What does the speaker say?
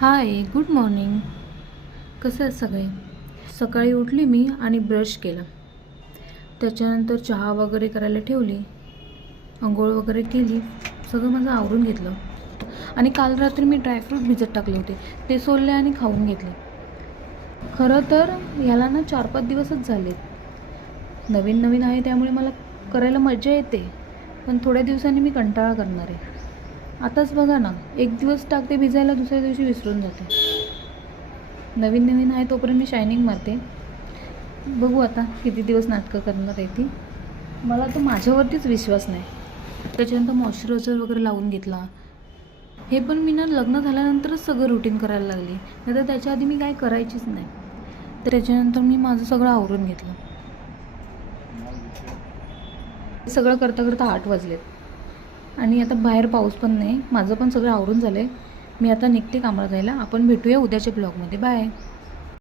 हाय, good morning. कसे आहेत सगळे? सकाळी उठली मी आणि ब्रश केला. त्याच्यानंतर चहा वगैरे करायला ठेवली, अंघोळ वगैरे केली, सगळं माझं आवरून घेतलं. आणि काल रात्री मी ड्रायफ्रूट भिजत टाकले होते, ते सोलले आणि खाऊन घेतले. खरं तर ह्याला ना 4-5 दिवसच झाले. नवीन नवीन आहे त्यामुळे मला करायला मजा येते, पण थोड्या दिवसांनी मी कंटाळा करणार आहे. आताच बघा ना, एक दिवस टाकते भिजायला, दुसऱ्या दिवशी विसरून जाते. नवीन नवीन आहे तोपर्यंत मी शायनिंग मारते. बघू आता किती दिवस नाटकं करणार आहे ती. मला तर माझ्यावरतीच विश्वास नाही. त्याच्यानंतर मॉइश्चरायझर वगैरे लावून घेतला. हे पण मी ना लग्न झाल्यानंतरच सगळं रुटीन करायला लागली, नाही तर त्याच्या आधी मी काय करायचीच नाही. त्याच्यानंतर मी माझं सगळं आवरून घेतलं. सगळं करता करता 8 वाजलेत आणि आता बाहेर पाऊस पण नाही. माझं पण सगळं आवरून झालं आहे. मी आता निघते कामाला जायला. आपण भेटूया उद्याच्या ब्लॉगमध्ये. बाय.